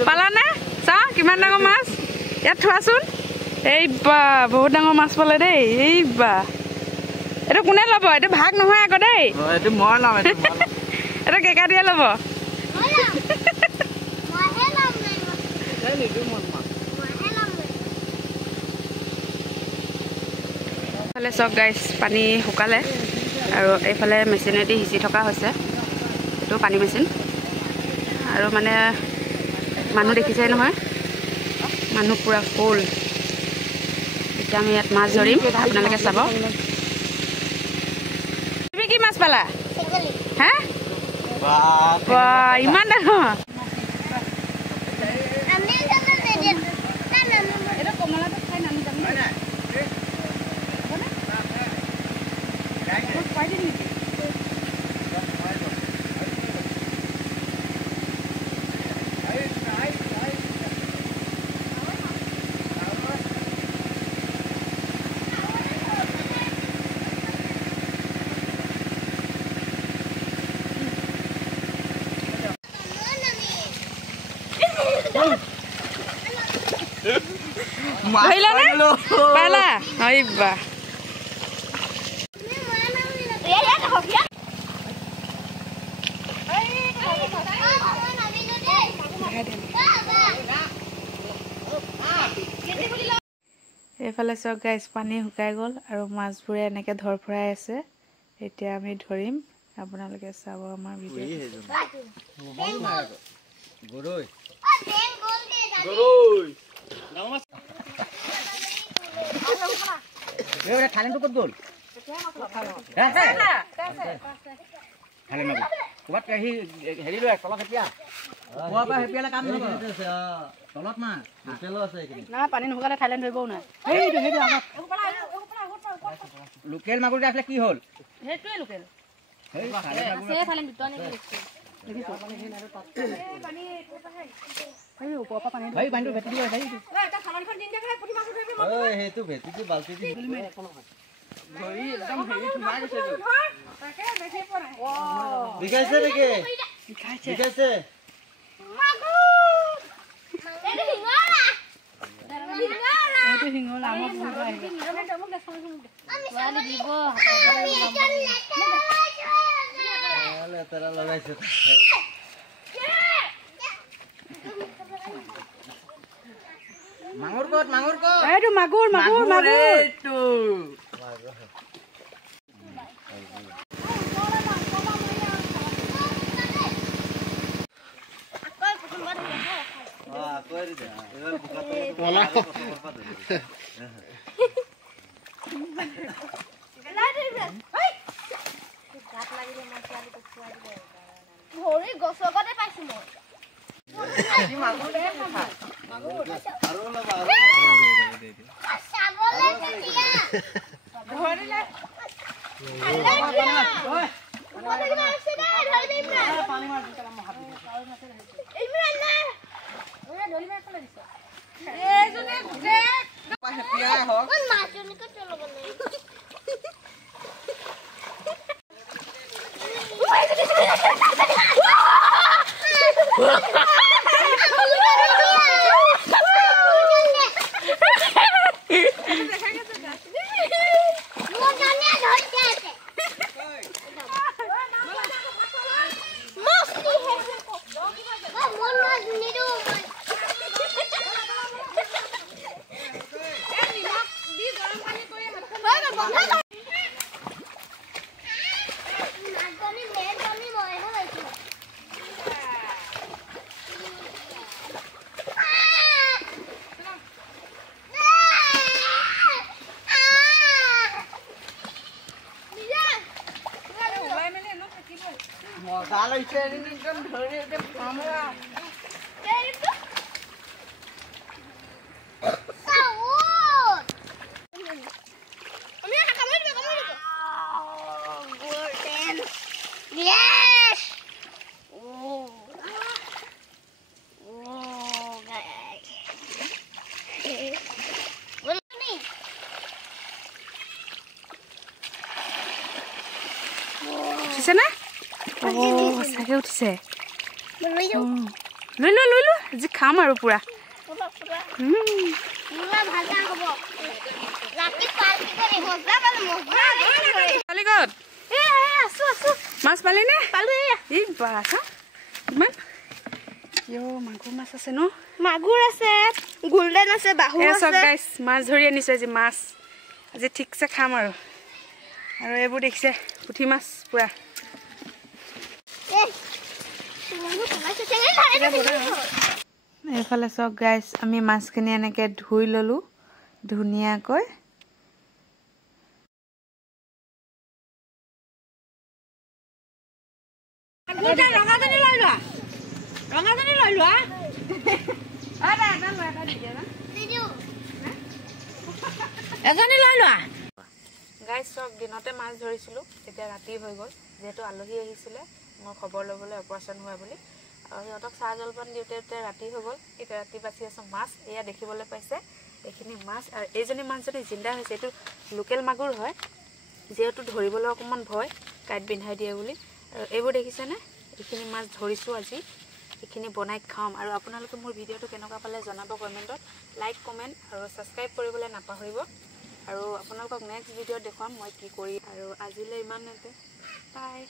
পালানে চা কিমান ডাঙৰ মাছ ইয়াত থোৱাচোন এই বা বহুত ডাঙৰ মাছ পালে দেই এই বা এইটো কোনে ল'ব এইটো ভাগ নহয় আকৌ দেই এইটো মই ল'ম এইটো কেকা দিয়ে ল'ব এইফালে চব গাইছ পানী শুকালে আৰু এইফালে মেচিনেদি সিঁচি থকা হৈছে এইটো পানী মেচিন আৰু মানে মানুহ দেখিছে নহয় মানুহ পুৰা ফুল এতিয়া আমি ইয়াত মাছ ধৰিম আপোনালোকে চাব তুমি কি মাছ পালা হা ইমান ডাঙৰ পালা বা এইফালে চব গাইছ পানী শুকাই গ'ল আৰু মাছবোৰে এনেকৈ ধৰফৰাই আছে এতিয়া আমি ধৰিম আপোনালোকে চাব আমাৰ ভিডিঅ' থাইলেণ্ড ক'ত গ'ল ক'ৰবাত হেৰি লৈ তলত হেপিয়া হেপিয়ালে কাম নহ'ব তলত মা পানী নুশুকালে থাইলেণ্ড ধৰিবও নাই লোকেল মাগুৰ আছিলে কি হ'ল সেইটোৱে লোকেল মাগুৰ ক'ত মাগুৰ ক'ত এইটো মাগুৰ মাগুৰ মাগুৰ এইটো ভৰি গছকতে পাইছো উঠিছে না সঁচাকৈ উঠিছে লৈ যাওঁ লৈ লো আজি খাম আৰু পুৰা ভাজা হ'ব ৰাতি পাৰ্টি কৰি মজা পালো পালি ক'ত আছো আছো মাছ পালি নে পালো এই বাছ ইমান মাগুৰ মাছ আছে ন মাগুৰ আছে গোল্ডেন আছে বাহু আছে চব গাইছ মাছ ধৰি আনিছোঁ আজি মাছ আজি ঠিকছে খাম আৰু এইবোৰ দেখিছে পুঠি মাছ পুৰা এইফালে চব গাইছ আমি মাছখিনি এনেকৈ ধুই ল'লোঁ ধুনীয়াকৈ ৰঙাজনী লৈ লোৱা এজনী লৈ লোৱা গাইছ চব দিনতে মাছ ধৰিছিলোঁ এতিয়া ৰাতি হৈ গ'ল যিহেতু আলহী আহিছিলে মোৰ খবৰ ল'বলৈ অপাৰেশ্যন হোৱা বুলি আৰু সিহঁতক চাহ জলপান দিওঁতে ৰাতি হৈ গ'ল এতিয়া ৰাতি বাচি আছোঁ মাছ এয়া দেখিবলৈ পাইছে এইখিনি মাছ আৰু এইজনী মাছ যদি জিন্দা হৈছে এইটো লোকেল মাগুৰ হয় যিহেতু ধৰিবলৈ অকণমান ভয় কাঁইট পিন্ধাই দিয়ে বুলি আৰু এইবোৰ দেখিছেনে এইখিনি মাছ ধৰিছোঁ আজি এইখিনি বনাই খাম আৰু আপোনালোকে মোৰ ভিডিঅ'টো কেনেকুৱা পালে জনাব কমেণ্টত লাইক কমেণ্ট আৰু ছাবস্ক্ৰাইব কৰিবলৈ নাপাহৰিব আৰু আপোনালোকক নেক্সট ভিডিঅ'ত দেখুৱাম মই কি কৰি আৰু আজিলৈ ইমানতে বাই